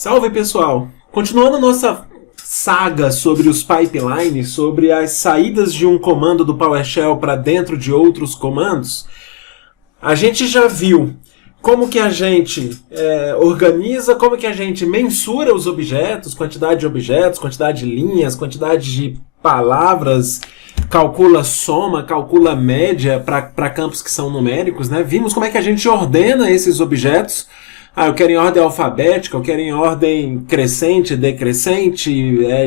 Salve pessoal! Continuando nossa saga sobre os pipelines, sobre as saídas de um comando do PowerShell para dentro de outros comandos, a gente já viu como que a gente organiza, como que a gente mensura os objetos, quantidade de linhas, quantidade de palavras, calcula soma, calcula média para campos que são numéricos, né? Vimos como é que a gente ordena esses objetos. Eu quero em ordem alfabética, eu quero em ordem crescente, decrescente,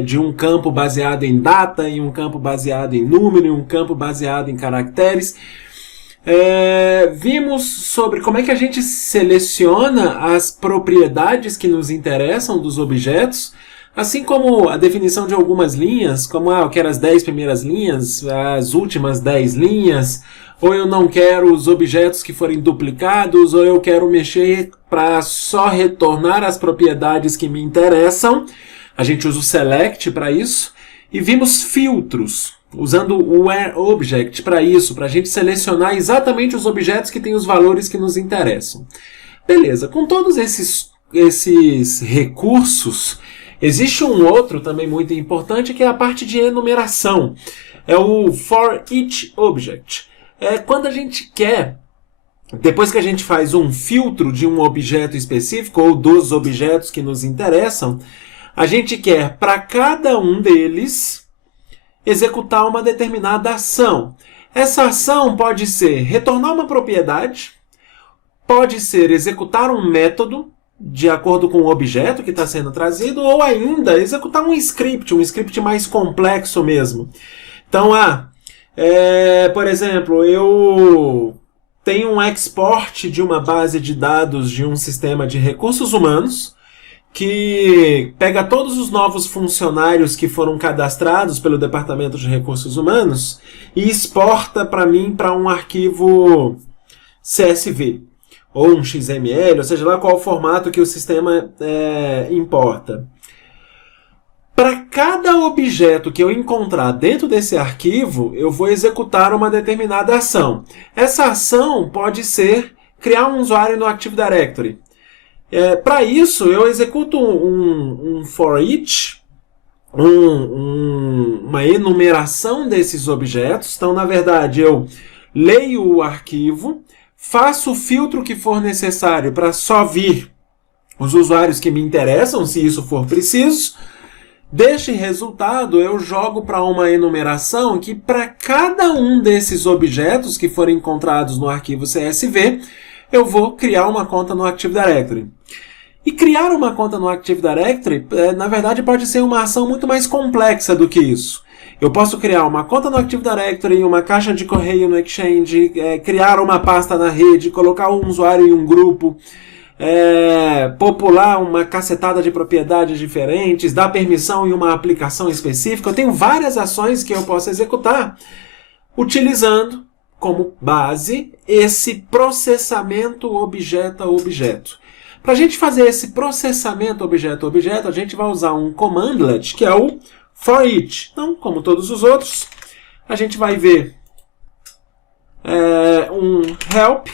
de um campo baseado em data, em um campo baseado em número, em um campo baseado em caracteres. Vimos sobre como é que a gente seleciona as propriedades que nos interessam dos objetos, assim como a definição de algumas linhas, como eu quero as 10 primeiras linhas, as últimas 10 linhas, ou eu não quero os objetos que forem duplicados, ou eu quero mexer para só retornar as propriedades que me interessam. A gente usa o select para isso. E vimos filtros, usando o whereObject para isso, para a gente selecionar exatamente os objetos que têm os valores que nos interessam. Beleza, com todos esses recursos, existe um outro também muito importante, que é a parte de enumeração. É o forEachObject. Quando a gente quer, depois que a gente faz um filtro de um objeto específico, ou dos objetos que nos interessam, a gente quer, para cada um deles, executar uma determinada ação. Essa ação pode ser retornar uma propriedade, pode ser executar um método, de acordo com o objeto que está sendo trazido, ou ainda executar um script mais complexo mesmo. Então, por exemplo, eu tenho um export de uma base de dados de um sistema de recursos humanos que pega todos os novos funcionários que foram cadastrados pelo Departamento de Recursos Humanos e exporta para mim para um arquivo CSV ou um XML, ou seja lá qual o formato que o sistema importa. Para cada objeto que eu encontrar dentro desse arquivo, eu vou executar uma determinada ação. Essa ação pode ser criar um usuário no Active Directory. Para isso, eu executo um forEach, uma enumeração desses objetos. Então, na verdade, eu leio o arquivo, faço o filtro que for necessário para só vir os usuários que me interessam, se isso for preciso. Deste resultado, eu jogo para uma enumeração que, para cada um desses objetos que forem encontrados no arquivo CSV, eu vou criar uma conta no Active Directory. E criar uma conta no Active Directory, na verdade, pode ser uma ação muito mais complexa do que isso. Eu posso criar uma conta no Active Directory, uma caixa de correio no Exchange, criar uma pasta na rede, colocar um usuário em um grupo, popular uma cacetada de propriedades diferentes, dar permissão em uma aplicação específica. Eu tenho várias ações que eu posso executar utilizando como base esse processamento objeto a objeto. Para a gente fazer esse processamento objeto a objeto, a gente vai usar um commandlet, que é o forEach. Então, como todos os outros, a gente vai ver um help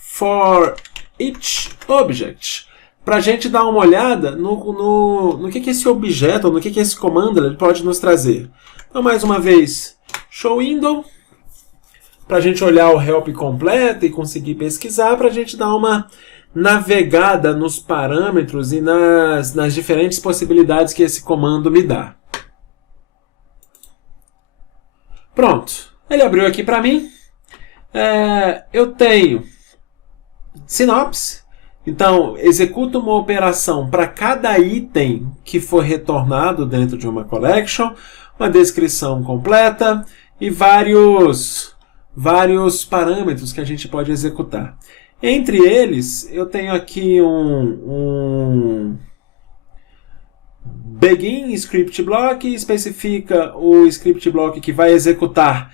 forEachObject, para a gente dar uma olhada no que esse objeto, no que esse commandlet pode nos trazer. Então, mais uma vez, show window, para a gente olhar o help completo e conseguir pesquisar, para a gente dar uma navegada nos parâmetros e nas diferentes possibilidades que esse comando me dá. Pronto, ele abriu aqui para mim. Eu tenho sinopse, então executa uma operação para cada item que for retornado dentro de uma collection, uma descrição completa e vários parâmetros que a gente pode executar. Entre eles, eu tenho aqui um begin script block, especifica o script block que vai executar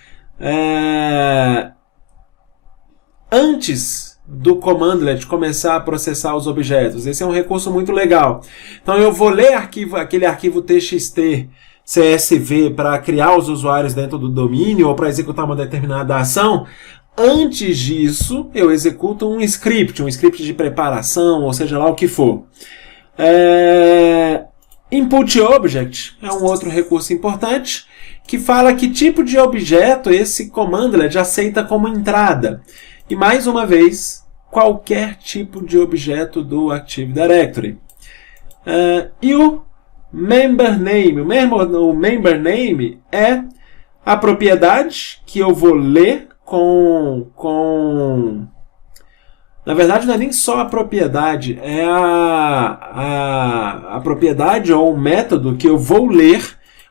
antes do commandlet começar a processar os objetos. Esse é um recurso muito legal. Então eu vou ler aquele arquivo txt CSV para criar os usuários dentro do domínio ou para executar uma determinada ação Antes disso, eu executo um script de preparação, ou seja lá o que for. Input Object é um outro recurso importante, que fala que tipo de objeto esse commandlet aceita como entrada. E mais uma vez, qualquer tipo de objeto do Active Directory. E o member name. O member name é a propriedade que eu vou ler Na verdade, não é nem só a propriedade, é a propriedade ou o método que eu vou ler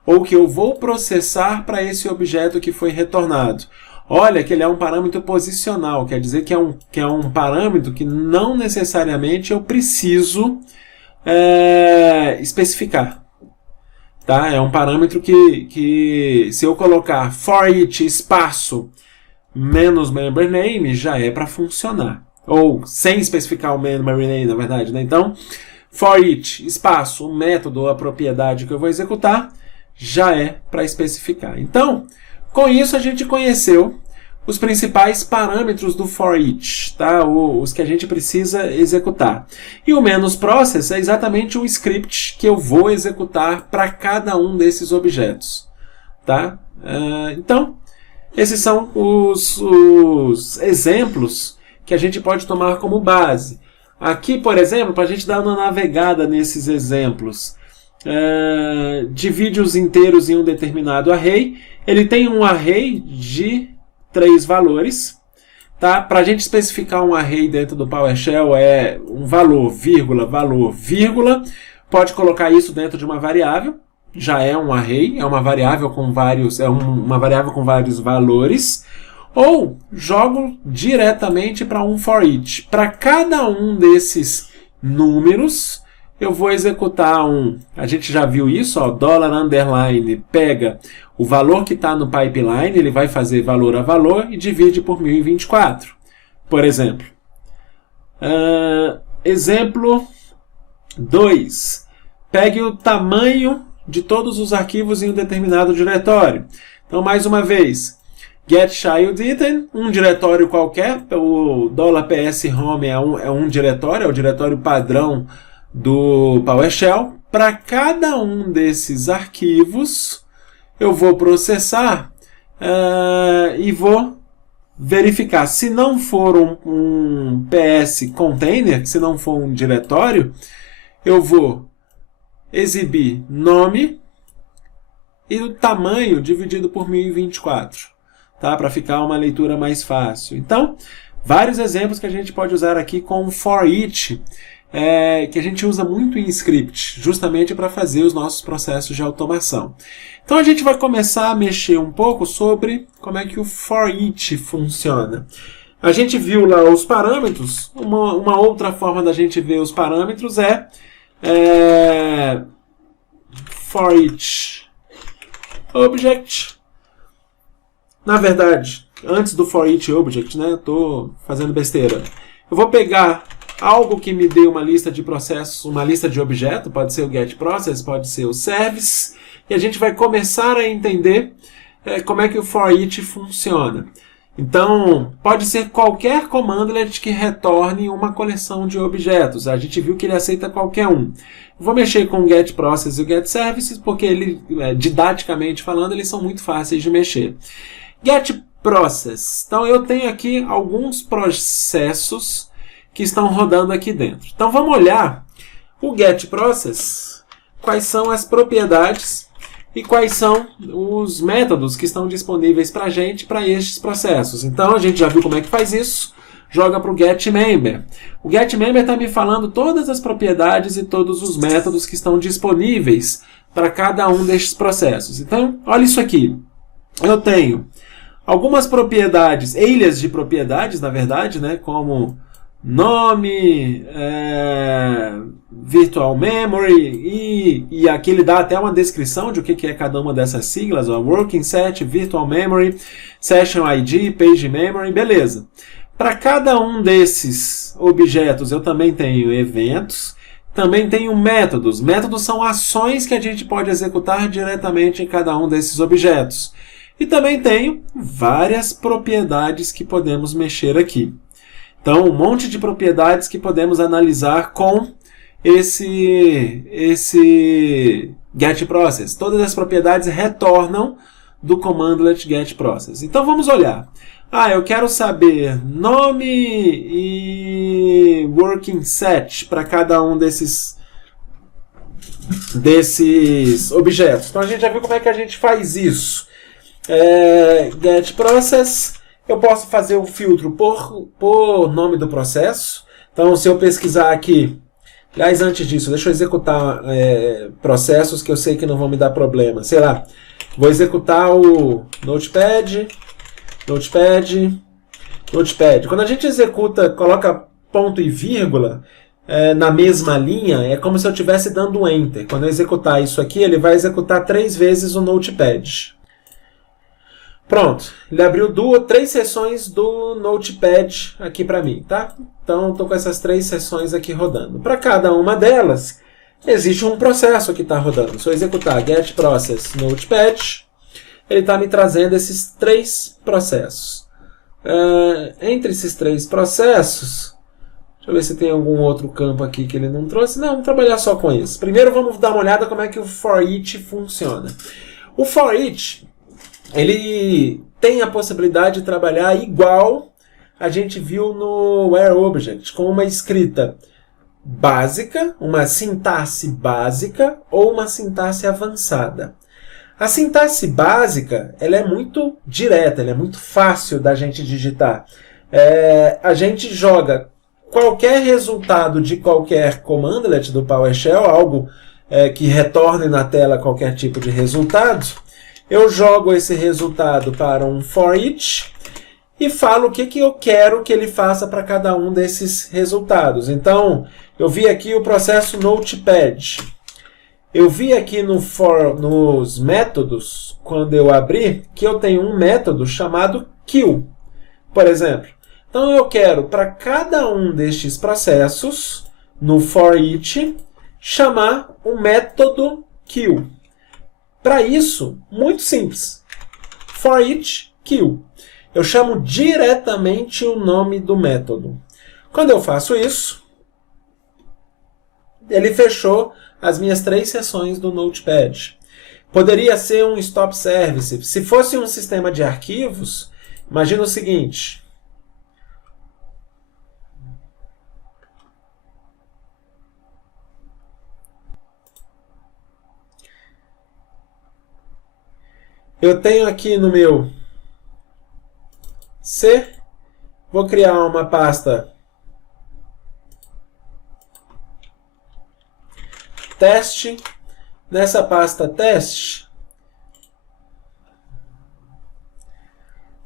ou que eu vou processar para esse objeto que foi retornado. Olha que ele é um parâmetro posicional, quer dizer que é um parâmetro que não necessariamente eu preciso especificar. Tá? É um parâmetro que se eu colocar for each espaço menos member name, já é para funcionar. Ou sem especificar o member name, na verdade. Né? Então, for each espaço, o método ou a propriedade que eu vou executar, já é para especificar. Então, com isso a gente conheceu os principais parâmetros do for each, tá? Os que a gente precisa executar. E o menos process é exatamente o script que eu vou executar para cada um desses objetos. Tá? Então, esses são os exemplos que a gente pode tomar como base. Aqui, por exemplo, para a gente dar uma navegada nesses exemplos, divide os inteiros em um determinado array. Ele tem um array de 3 valores. Tá? Para a gente especificar um array dentro do PowerShell é um valor, vírgula, valor, vírgula. Pode colocar isso dentro de uma variável. Já é um array, é uma variável com vários valores. Ou jogo diretamente para um for each. Para cada um desses números, eu vou executar a gente já viu isso, ó, $, pega o valor que está no pipeline, ele vai fazer valor a valor e divide por 1024, por exemplo. Exemplo 2. Pegue o tamanho de todos os arquivos em um determinado diretório. Então, mais uma vez, getChildItem, um diretório qualquer, o $PS_home é um diretório, é o diretório padrão do PowerShell. Para cada um desses arquivos, eu vou processar e vou verificar. Se não for um PS container, se não for um diretório, eu vou exibir nome e o tamanho dividido por 1024, tá? Para ficar uma leitura mais fácil. Então, vários exemplos que a gente pode usar aqui com for each, que a gente usa muito em script, justamente para fazer os nossos processos de automação. Então a gente vai começar a mexer um pouco sobre como é que o for each funciona. A gente viu lá os parâmetros. Uma outra forma da gente ver os parâmetros é for each object. Na verdade, antes do for each object, né, estou fazendo besteira. Eu vou pegar algo que me dê uma lista de processos, uma lista de objetos, pode ser o getProcess, pode ser o service, e a gente vai começar a entender como é que o for each funciona. Então, pode ser qualquer commandlet que retorne uma coleção de objetos. A gente viu que ele aceita qualquer um. Eu vou mexer com o getProcess e o getServices, porque didaticamente falando, eles são muito fáceis de mexer. getProcess. Então, eu tenho aqui alguns processos que estão rodando aqui dentro. Então, vamos olhar o getProcess, quais são as propriedades e quais são os métodos que estão disponíveis para a gente para estes processos. Então, a gente já viu como é que faz isso. Joga para o getMember. O getMember está me falando todas as propriedades e todos os métodos que estão disponíveis para cada um destes processos. Então, olha isso aqui. Eu tenho algumas propriedades, alias de propriedades, na verdade, né, como nome, virtual memory, e aqui ele dá até uma descrição de o que é cada uma dessas siglas, ó, working set, virtual memory, session ID, page memory, beleza. Para cada um desses objetos eu também tenho eventos, também tenho métodos. Métodos são ações que a gente pode executar diretamente em cada um desses objetos. E também tenho várias propriedades que podemos mexer aqui. Então, um monte de propriedades que podemos analisar com esse getProcess. Todas as propriedades retornam do commandlet getProcess. Então, vamos olhar. Eu quero saber nome e working set para cada um desses objetos. Então, a gente já viu como é que a gente faz isso. GetProcess, eu posso fazer um filtro por nome do processo. Então, se eu pesquisar aqui, aliás, antes disso, deixa eu executar processos que eu sei que não vão me dar problema. Sei lá, vou executar o Notepad. Quando a gente executa, coloca ponto e vírgula na mesma linha, é como se eu estivesse dando Enter. Quando eu executar isso aqui, ele vai executar 3 vezes o Notepad. Pronto, ele abriu 3 sessões do Notepad aqui para mim, tá? Então, estou com essas 3 sessões aqui rodando. Para cada uma delas, existe um processo que está rodando. Se eu executar getProcess Notepad, ele está me trazendo esses 3 processos. Entre esses 3 processos, deixa eu ver se tem algum outro campo aqui que ele não trouxe. Não, vamos trabalhar só com isso. Primeiro, vamos dar uma olhada como é que o ForEach funciona. O ForEach, ele tem a possibilidade de trabalhar igual a gente viu no WhereObject, com uma escrita básica, uma sintaxe básica ou uma sintaxe avançada. A sintaxe básica, ela é muito direta, ela é muito fácil da gente digitar. A gente joga qualquer resultado de qualquer commandlet do PowerShell, algo que retorne na tela qualquer tipo de resultado. Eu jogo esse resultado para um ForEach e falo o que eu quero que ele faça para cada um desses resultados. Então, eu vi aqui o processo Notepad. Eu vi aqui nos métodos, quando eu abri, que eu tenho um método chamado Kill, por exemplo. Então, eu quero, para cada um destes processos, no ForEach, chamar o método Kill. Para isso, muito simples. ForEach Kill. Eu chamo diretamente o nome do método. Quando eu faço isso, ele fechou as minhas 3 sessões do Notepad. Poderia ser um stop service. Se fosse um sistema de arquivos, imagina o seguinte. Eu tenho aqui no meu C, vou criar uma pasta teste. Nessa pasta teste,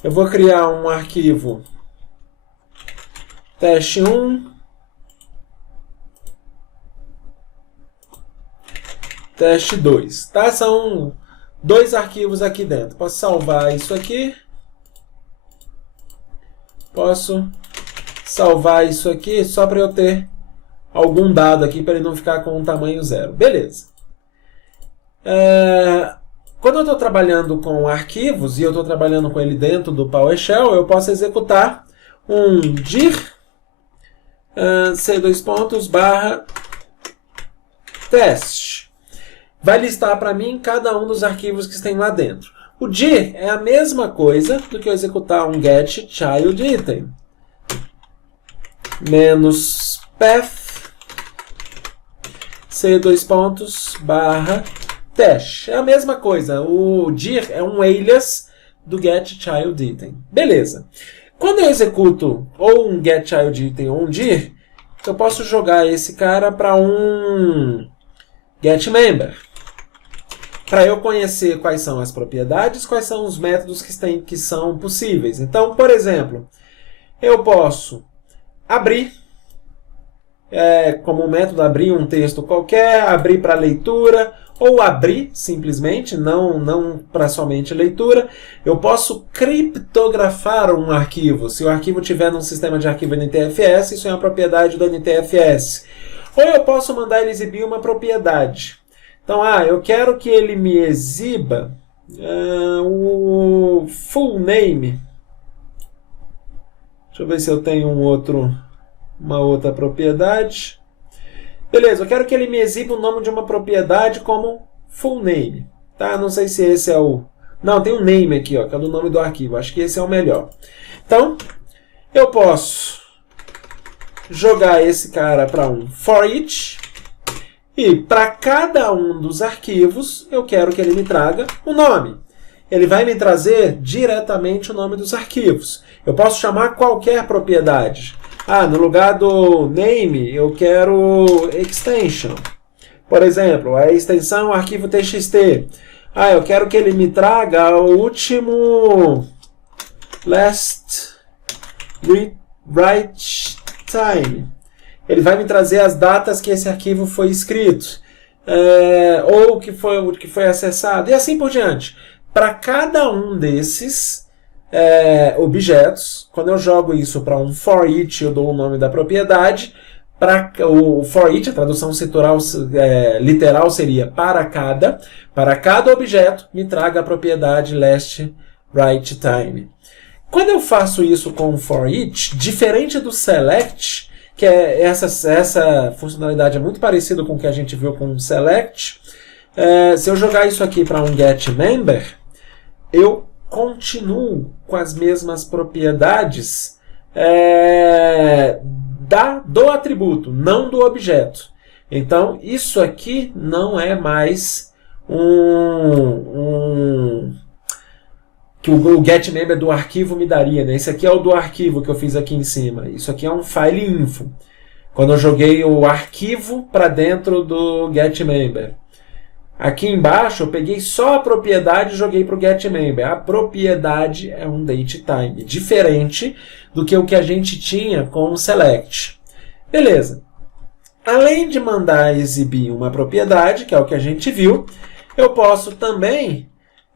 eu vou criar um arquivo teste1, teste2. Tá? São 2 arquivos aqui dentro. Posso salvar isso aqui. Posso salvar isso aqui só para eu ter algum dado aqui para ele não ficar com um tamanho 0. Beleza. Quando eu estou trabalhando com arquivos e eu estou trabalhando com ele dentro do PowerShell, eu posso executar um dir c:/teste. Vai listar para mim cada um dos arquivos que tem lá dentro. O dir é a mesma coisa do que eu executar um getChildItem. -path c:/teste. É a mesma coisa. O dir é um alias do getChildItem. Beleza. Quando eu executo ou um getChildItem ou um dir, eu posso jogar esse cara para um getMember. Para eu conhecer quais são as propriedades, quais são os métodos que são possíveis. Então, por exemplo, eu posso abrir, como método abrir um texto qualquer, abrir para leitura, ou abrir simplesmente, não para somente leitura. Eu posso criptografar um arquivo. Se o arquivo estiver num sistema de arquivo NTFS, isso é uma propriedade do NTFS. Ou eu posso mandar ele exibir uma propriedade. Então, eu quero que ele me exiba O full name. Deixa eu ver se eu tenho uma outra propriedade. Beleza, eu quero que ele me exiba o nome de uma propriedade como full name. Tá? Não sei se esse é o... Não, tem um name aqui, ó, que é do nome do arquivo. Acho que esse é o melhor. Então, eu posso jogar esse cara para um for each. E para cada um dos arquivos, eu quero que ele me traga o nome. Ele vai me trazer diretamente o nome dos arquivos. Eu posso chamar qualquer propriedade. No lugar do name, eu quero extension. Por exemplo, a extensão arquivo txt. Eu quero que ele me traga o último last write time. Ele vai me trazer as datas que esse arquivo foi escrito, ou que foi acessado, e assim por diante. Para cada um desses objetos, quando eu jogo isso para um for each, eu dou o nome da propriedade. O for each, a tradução literal seria para cada objeto, me traga a propriedade last write time. Quando eu faço isso com o for each, diferente do select, que essa funcionalidade é muito parecida com o que a gente viu com o select, se eu jogar isso aqui para um getMember, eu continuo com as mesmas propriedades do atributo, não do objeto. Então, isso aqui não é mais que o getMember do arquivo me daria, né? Esse aqui é o do arquivo que eu fiz aqui em cima. Isso aqui é um file info. Quando eu joguei o arquivo para dentro do getMember. Aqui embaixo eu peguei só a propriedade e joguei para o getMember. A propriedade é um datetime, diferente do que o que a gente tinha com o select. Beleza. Além de mandar exibir uma propriedade, que é o que a gente viu, eu posso também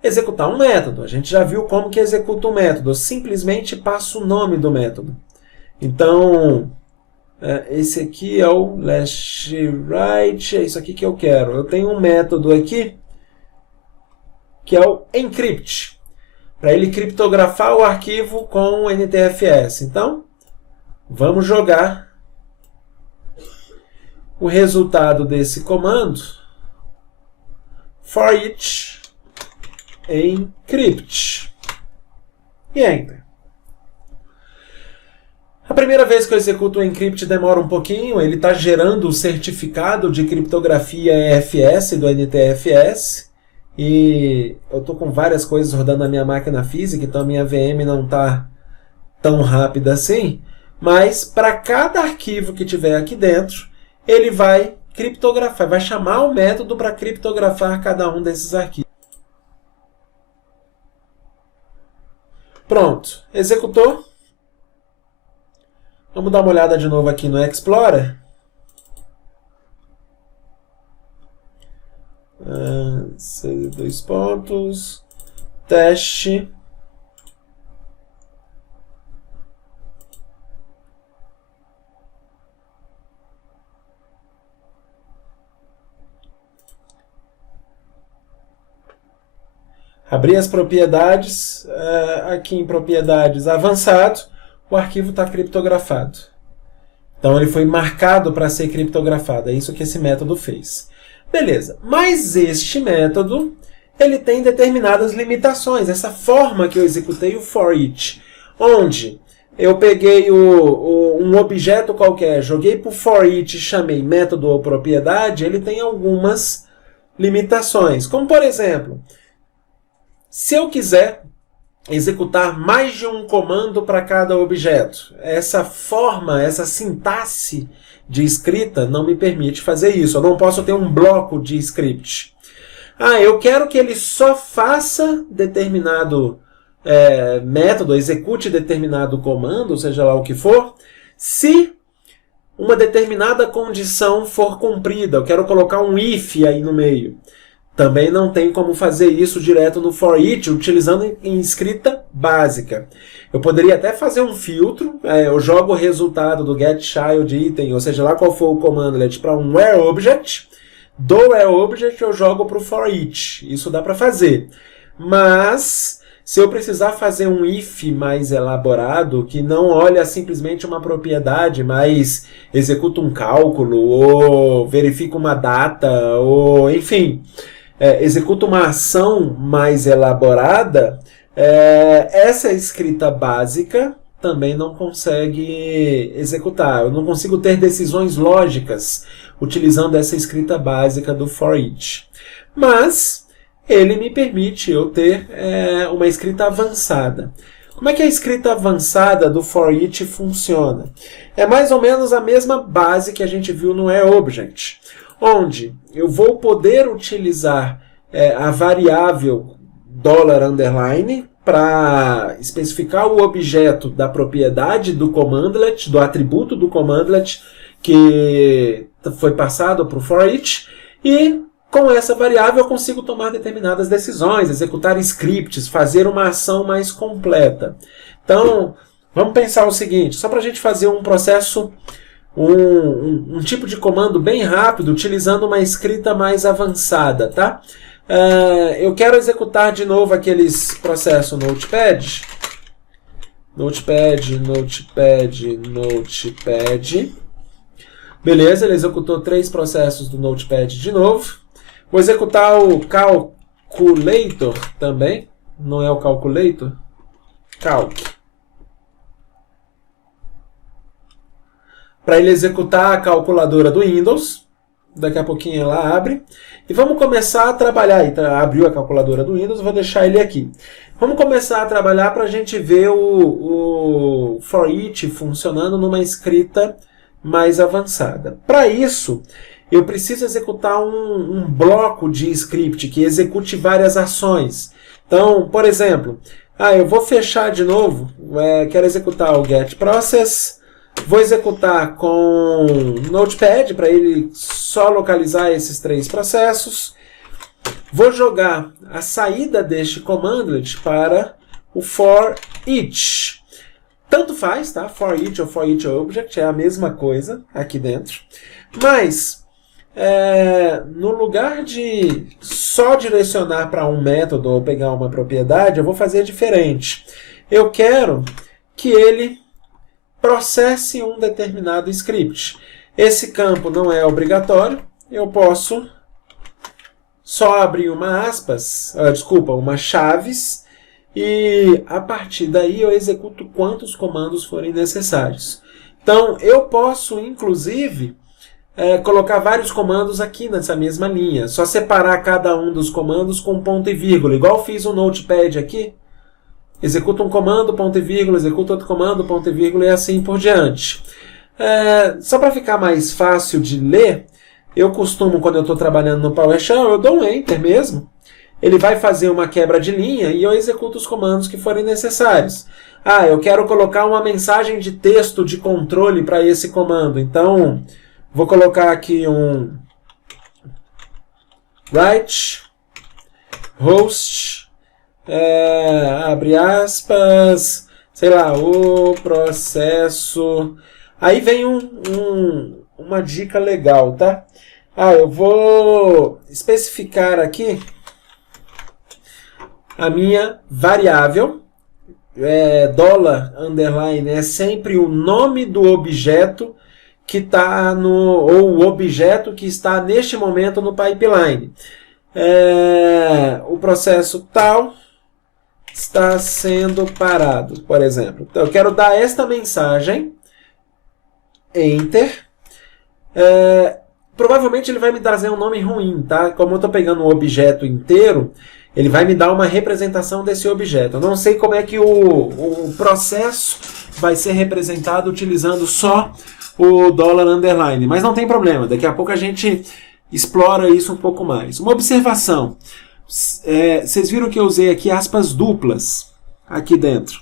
executar um método. A gente já viu como que executa um método. Eu simplesmente passo o nome do método. Então, esse aqui é o last write, é isso aqui que eu quero. Eu tenho um método aqui, que é o encrypt, para ele criptografar o arquivo com o NTFS. Então, vamos jogar o resultado desse comando, for each encrypt, e enter. A primeira vez que eu executo o encrypt demora um pouquinho, ele está gerando o certificado de criptografia EFS do NTFS, e eu estou com várias coisas rodando na minha máquina física, então a minha VM não está tão rápida assim, mas para cada arquivo que tiver aqui dentro, ele vai criptografar, vai chamar o método para criptografar cada um desses arquivos. Pronto, executou. Vamos dar uma olhada de novo aqui no Explorer. Dois pontos, teste. Abrir as propriedades, aqui em propriedades avançado, o arquivo está criptografado. Então ele foi marcado para ser criptografado, é isso que esse método fez. Beleza, mas este método ele tem determinadas limitações. Essa forma que eu executei o for each, onde eu peguei um objeto qualquer, joguei para o for each e chamei método ou propriedade, ele tem algumas limitações. Como por exemplo, se eu quiser executar mais de um comando para cada objeto, essa forma, essa sintaxe de escrita não me permite fazer isso. Eu não posso ter um bloco de script. Eu quero que ele só faça determinado método, execute determinado comando, seja lá o que for, se uma determinada condição for cumprida. Eu quero colocar um if aí no meio. Também não tem como fazer isso direto no for each, utilizando em escrita básica. Eu poderia até fazer um filtro, eu jogo o resultado do getChildItem, ou seja, lá qual for o commandlet, para um whereObject. Do whereObject eu jogo para o for each. Isso dá para fazer. mas se eu precisar fazer um if mais elaborado, que não olha simplesmente uma propriedade, mas executa um cálculo, ou verifica uma data, ou enfim, executa uma ação mais elaborada, essa escrita básica também não consegue executar. Eu não consigo ter decisões lógicas utilizando essa escrita básica do for each. Mas ele me permite eu ter uma escrita avançada. Como é que a escrita avançada do for each funciona? É mais ou menos a mesma base que a gente viu no eObject, onde eu vou poder utilizar a variável $_ para especificar o objeto da propriedade do commandlet, do atributo do commandlet que foi passado para o for each, e com essa variável eu consigo tomar determinadas decisões, executar scripts, fazer uma ação mais completa. Então, vamos pensar o seguinte, só para a gente fazer um processo, um tipo de comando bem rápido, utilizando uma escrita mais avançada, tá? Eu quero executar de novo aqueles processos Notepad. Notepad. Beleza, ele executou 3 processos do Notepad de novo. Vou executar o Calculator também. Não é o Calculator? Calc. Para ele executar a calculadora do Windows. Daqui a pouquinho ela abre. E vamos começar a trabalhar. Abriu a calculadora do Windows, vou deixar ele aqui. Vamos começar a trabalhar para a gente ver o for each funcionando numa escrita mais avançada. Para isso, eu preciso executar um bloco de script que execute várias ações. Então, por exemplo, eu vou fechar de novo, quero executar o getProcess, vou executar com Notepad para ele só localizar esses 3 processos. Vou jogar a saída deste commandlet para o for each. Tanto faz, tá? For each ou for each object é a mesma coisa aqui dentro. Mas, no lugar de só direcionar para um método ou pegar uma propriedade, eu vou fazer diferente. Eu quero que ele processe um determinado script. Esse campo não é obrigatório. Eu posso só abrir uma chaves, e a partir daí eu executo quantos comandos forem necessários. Então, eu posso, inclusive, colocar vários comandos aqui nessa mesma linha. Só separar cada um dos comandos com ponto e vírgula. Igual fiz o Notepad aqui. Executa um comando, ponto e vírgula, executa outro comando, ponto e vírgula, e assim por diante. Só para ficar mais fácil de ler, eu costumo, quando eu estou trabalhando no PowerShell, eu dou um Enter mesmo. Ele vai fazer uma quebra de linha e eu executo os comandos que forem necessários. Eu quero colocar uma mensagem de texto de controle para esse comando. Então, vou colocar aqui um write host, abre aspas, sei lá, o processo. Aí vem uma dica legal, tá? Eu vou especificar aqui a minha variável. $_ é sempre o nome do objeto que está ou o objeto que está neste momento no pipeline. O processo tal está sendo parado, por exemplo. Então, eu quero dar esta mensagem, Enter. Provavelmente ele vai me trazer um nome ruim, tá? Como eu estou pegando um objeto inteiro, ele vai me dar uma representação desse objeto. Eu não sei como é que o processo vai ser representado utilizando só o $_, mas não tem problema. Daqui a pouco a gente explora isso um pouco mais. Uma observação. Vocês viram que eu usei aqui aspas duplas aqui dentro.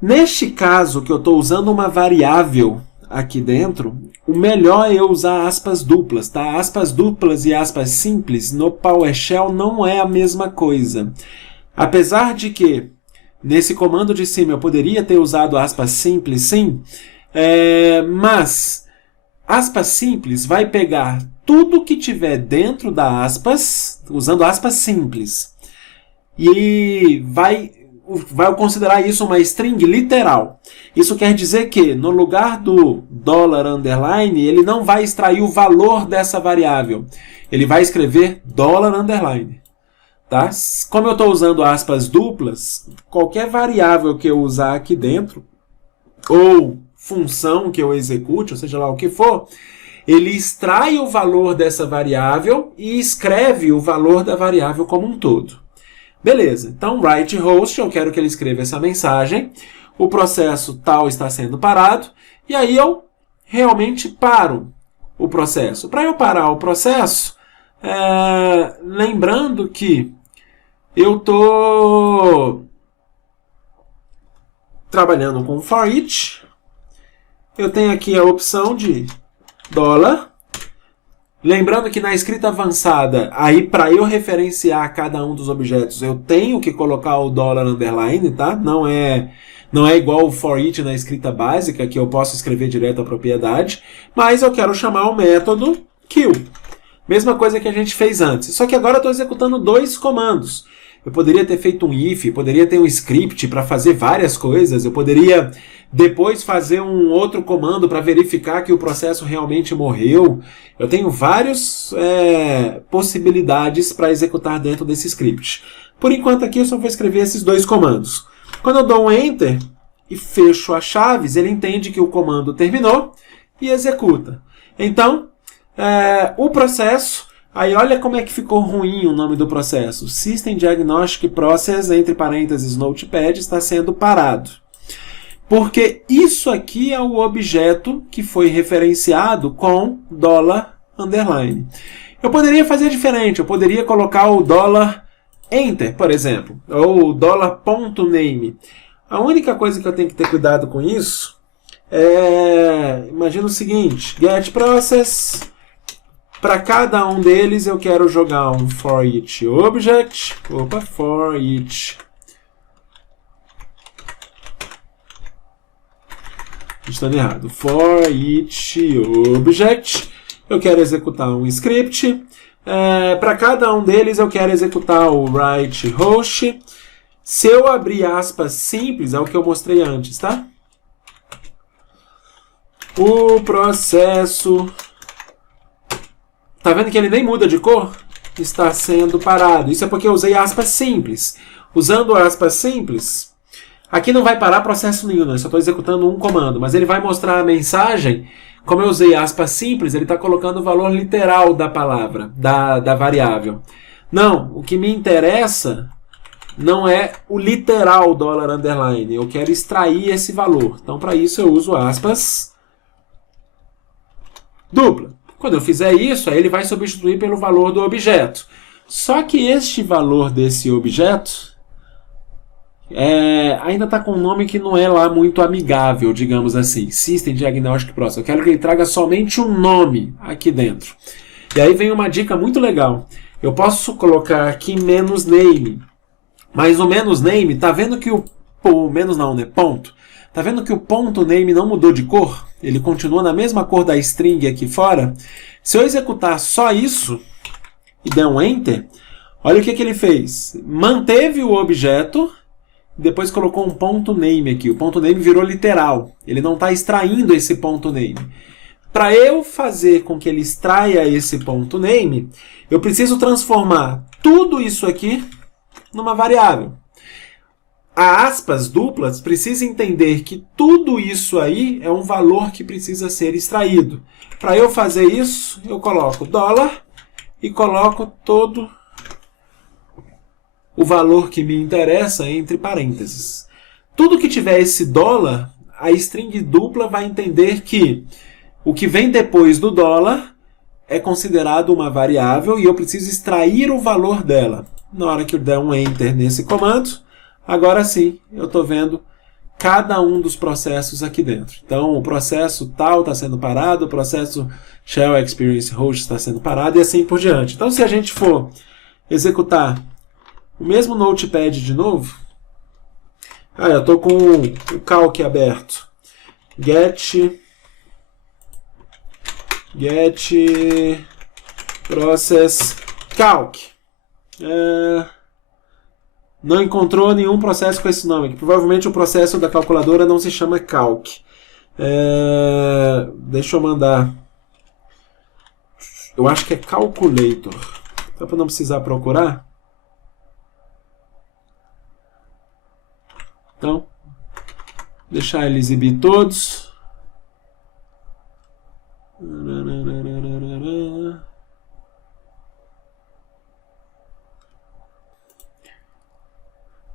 Neste caso, que eu estou usando uma variável aqui dentro, o melhor é eu usar aspas duplas, tá? Aspas duplas e aspas simples no PowerShell não é a mesma coisa. Apesar de que nesse comando de cima eu poderia ter usado aspas simples, sim, mas aspas simples vai pegar tudo que tiver dentro da aspas, usando aspas simples, e vai considerar isso uma string literal. Isso quer dizer que no lugar do $underline, ele não vai extrair o valor dessa variável. Ele vai escrever $underline. Tá? Como eu estou usando aspas duplas, qualquer variável que eu usar aqui dentro, ou função que eu execute, ou seja lá o que for, ele extrai o valor dessa variável e escreve o valor da variável como um todo. Beleza, então write host, eu quero que ele escreva essa mensagem, o processo tal está sendo parado, e aí eu realmente paro o processo. Para eu parar o processo, lembrando que eu estou trabalhando com for each, eu tenho aqui a opção de $. Lembrando que na escrita avançada, aí para eu referenciar cada um dos objetos, eu tenho que colocar o $underline, tá? Não é igual o for each na escrita básica, que eu posso escrever direto a propriedade, mas eu quero chamar o método kill. Mesma coisa que a gente fez antes, só que agora eu estou executando dois comandos. Eu poderia ter feito um if, poderia ter um script para fazer várias coisas, eu poderia depois fazer um outro comando para verificar que o processo realmente morreu. Eu tenho várias possibilidades para executar dentro desse script. Por enquanto aqui eu só vou escrever esses dois comandos. Quando eu dou um Enter e fecho as chaves, ele entende que o comando terminou e executa. Então, o processo... Aí olha como é que ficou ruim o nome do processo. System Diagnostic Process, entre parênteses, Notepad, está sendo parado. Porque isso aqui é o objeto que foi referenciado com $underline. Eu poderia fazer diferente, eu poderia colocar o $enter, por exemplo, ou o $.name. A única coisa que eu tenho que ter cuidado com isso imagina o seguinte, get process, para cada um deles eu quero jogar um for each object, for each, estou errado, for each object, eu quero executar um script, para cada um deles eu quero executar o write host. Se eu abrir aspas simples, é o que eu mostrei antes, tá? O processo... Tá vendo que ele nem muda de cor? Está sendo parado. Isso é porque eu usei aspas simples. Usando aspas simples, aqui não vai parar processo nenhum, eu só estou executando um comando, mas ele vai mostrar a mensagem. Como eu usei aspas simples, ele está colocando o valor literal da palavra, da variável. Não, o que me interessa não é o literal $underline. Eu quero extrair esse valor. Então, para isso, eu uso aspas dupla. Quando eu fizer isso, aí ele vai substituir pelo valor do objeto. Só que este valor desse objeto ainda está com um nome que não é lá muito amigável, digamos assim. System Diagnostic Process. Eu quero que ele traga somente um nome aqui dentro. E aí vem uma dica muito legal. Eu posso colocar aqui "-name". Mas o "-name", tá vendo que ponto. Tá vendo que o ".name" não mudou de cor? Ele continua na mesma cor da string aqui fora. Se eu executar só isso e der um Enter, olha o que ele fez. Manteve o objeto, depois colocou um "name" aqui. O "name" virou literal. Ele não está extraindo esse "name". Para eu fazer com que ele extraia esse "name", eu preciso transformar tudo isso aqui numa variável. A aspas duplas precisa entender que tudo isso aí é um valor que precisa ser extraído. Para eu fazer isso, eu coloco $, e coloco todo o valor que me interessa entre parênteses. Tudo que tiver esse $, a string dupla vai entender que o que vem depois do $, é considerado uma variável e eu preciso extrair o valor dela. Na hora que eu der um Enter nesse comando, agora sim eu estou vendo cada um dos processos aqui dentro. Então, o processo tal está sendo parado, o processo Shell Experience Host está sendo parado e assim por diante. Então, se a gente for executar o mesmo Notepad de novo, eu estou com o calc aberto. Get process calc. Não encontrou nenhum processo com esse nome. Provavelmente o processo da calculadora não se chama calc. Deixa eu mandar. Eu acho que é calculator. Só para não precisar procurar. Então, deixar ele exibir todos.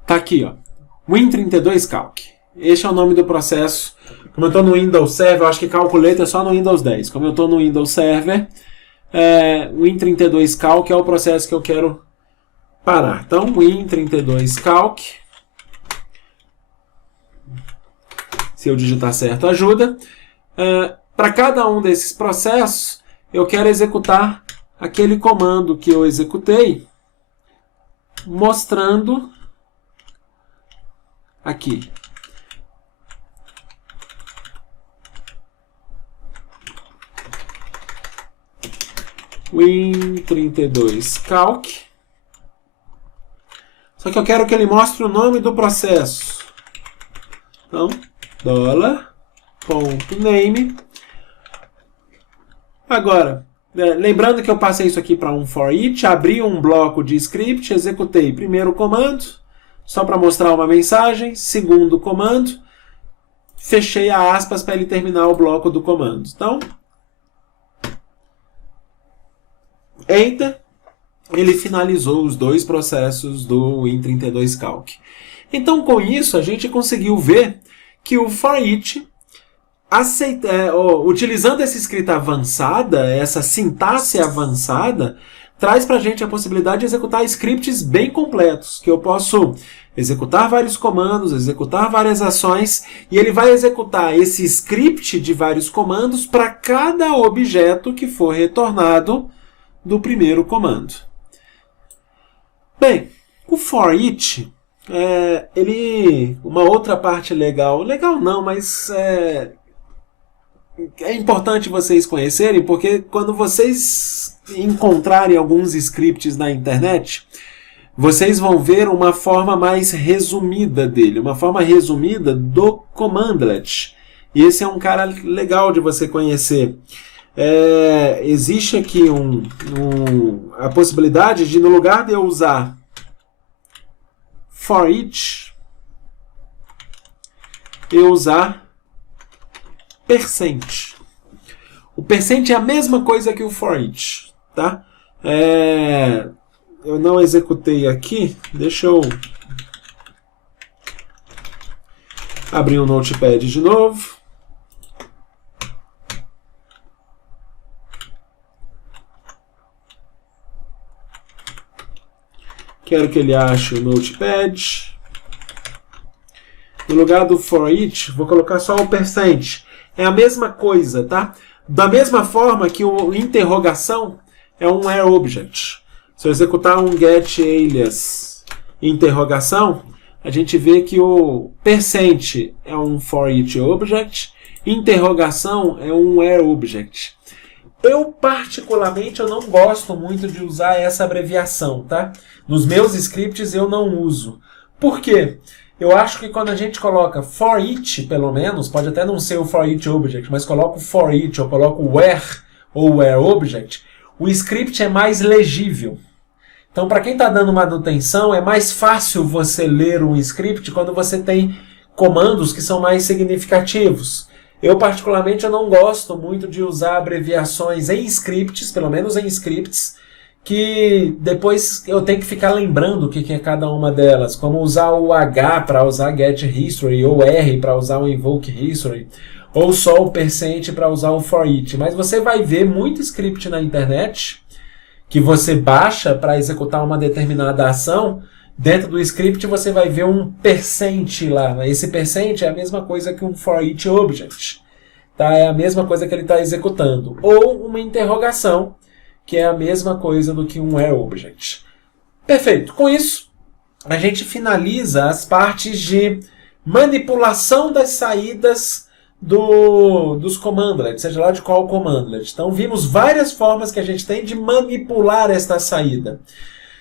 Tá aqui, ó. Win32Calc. Este é o nome do processo. Como eu estou no Windows Server, eu acho que Calculator é só no Windows 10. Como eu estou no Windows Server, Win32Calc é o processo que eu quero parar. Então, Win32Calc. Se eu digitar certo, ajuda. Para cada um desses processos, eu quero executar aquele comando que eu executei, mostrando aqui. Win32Calc. Só que eu quero que ele mostre o nome do processo. Então, $.name. Agora, lembrando que eu passei isso aqui para um for each, abri um bloco de script, executei primeiro comando, só para mostrar uma mensagem, segundo comando, fechei a aspas para ele terminar o bloco do comando. Então, Enter, ele finalizou os dois processos do Win32Calc. Então, com isso, a gente conseguiu ver que o for each, utilizando essa escrita avançada, essa sintaxe avançada, traz para a gente a possibilidade de executar scripts bem completos, que eu posso executar vários comandos, executar várias ações, e ele vai executar esse script de vários comandos para cada objeto que for retornado do primeiro comando. Bem, o for each, uma outra parte legal não, mas é importante vocês conhecerem, porque quando vocês encontrarem alguns scripts na internet, vocês vão ver uma forma mais resumida dele, uma forma resumida do commandlet. E esse é um cara legal de você conhecer. Existe aqui a possibilidade de, no lugar de eu usar for each, eu usar %. O % é a mesma coisa que o for each, tá? Eu não executei aqui, deixa eu abrir um Notepad de novo. Quero que ele ache o Notepad. No lugar do for each, vou colocar só o %. É a mesma coisa, tá? Da mesma forma que o interrogação é um where object. Se eu executar um get alias interrogação, a gente vê que o % é um for each object, interrogação é um where object. Eu, particularmente, eu não gosto muito de usar essa abreviação, tá? Nos meus scripts eu não uso. Por quê? Eu acho que quando a gente coloca for each, pelo menos, pode até não ser o for each object, mas coloco for each ou coloco where ou where object, o script é mais legível. Então, para quem está dando manutenção, é mais fácil você ler um script quando você tem comandos que são mais significativos. Eu, particularmente, eu não gosto muito de usar abreviações em scripts, pelo menos em scripts, que depois eu tenho que ficar lembrando o que é cada uma delas, como usar o H para usar get history, ou R para usar o invoke history, ou só o % para usar o for each. Mas você vai ver muito script na internet que você baixa para executar uma determinada ação. Dentro do script você vai ver um % lá. Esse % é a mesma coisa que um for each object. Tá? É a mesma coisa que ele está executando. Ou uma interrogação, que é a mesma coisa do que um where object. Perfeito. Com isso, a gente finaliza as partes de manipulação das saídas dos commandlets, seja lá de qual commandlet. Então, vimos várias formas que a gente tem de manipular esta saída.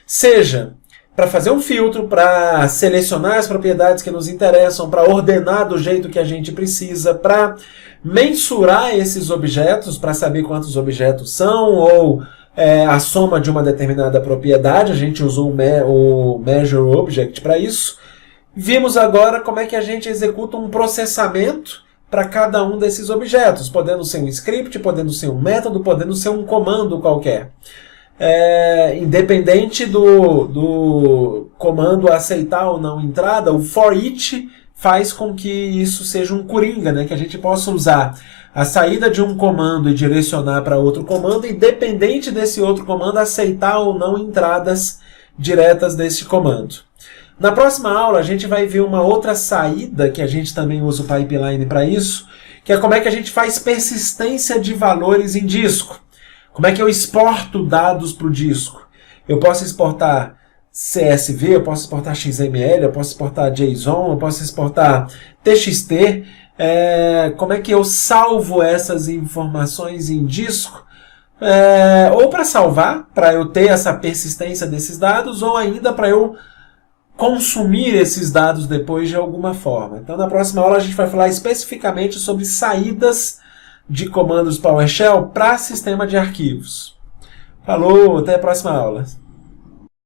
Seja para fazer um filtro, para selecionar as propriedades que nos interessam, para ordenar do jeito que a gente precisa, para mensurar esses objetos, para saber quantos objetos são, ou a soma de uma determinada propriedade. A gente usou o Measure Object para isso. Vimos agora como é que a gente executa um processamento para cada um desses objetos, podendo ser um script, podendo ser um método, podendo ser um comando qualquer. Independente do comando aceitar ou não entrada, o for each faz com que isso seja um coringa, né? Que a gente possa usar a saída de um comando e direcionar para outro comando, independente desse outro comando aceitar ou não entradas diretas desse comando. Na próxima aula a gente vai ver uma outra saída, que a gente também usa o pipeline para isso, que é como é que a gente faz persistência de valores em disco. Como é que eu exporto dados para o disco? Eu posso exportar CSV, eu posso exportar XML, eu posso exportar JSON, eu posso exportar TXT. Como é que eu salvo essas informações em disco? Ou para salvar, para eu ter essa persistência desses dados, ou ainda para eu consumir esses dados depois de alguma forma. Então, na próxima aula a gente vai falar especificamente sobre saídas de comandos PowerShell para sistema de arquivos. Falou, até a próxima aula.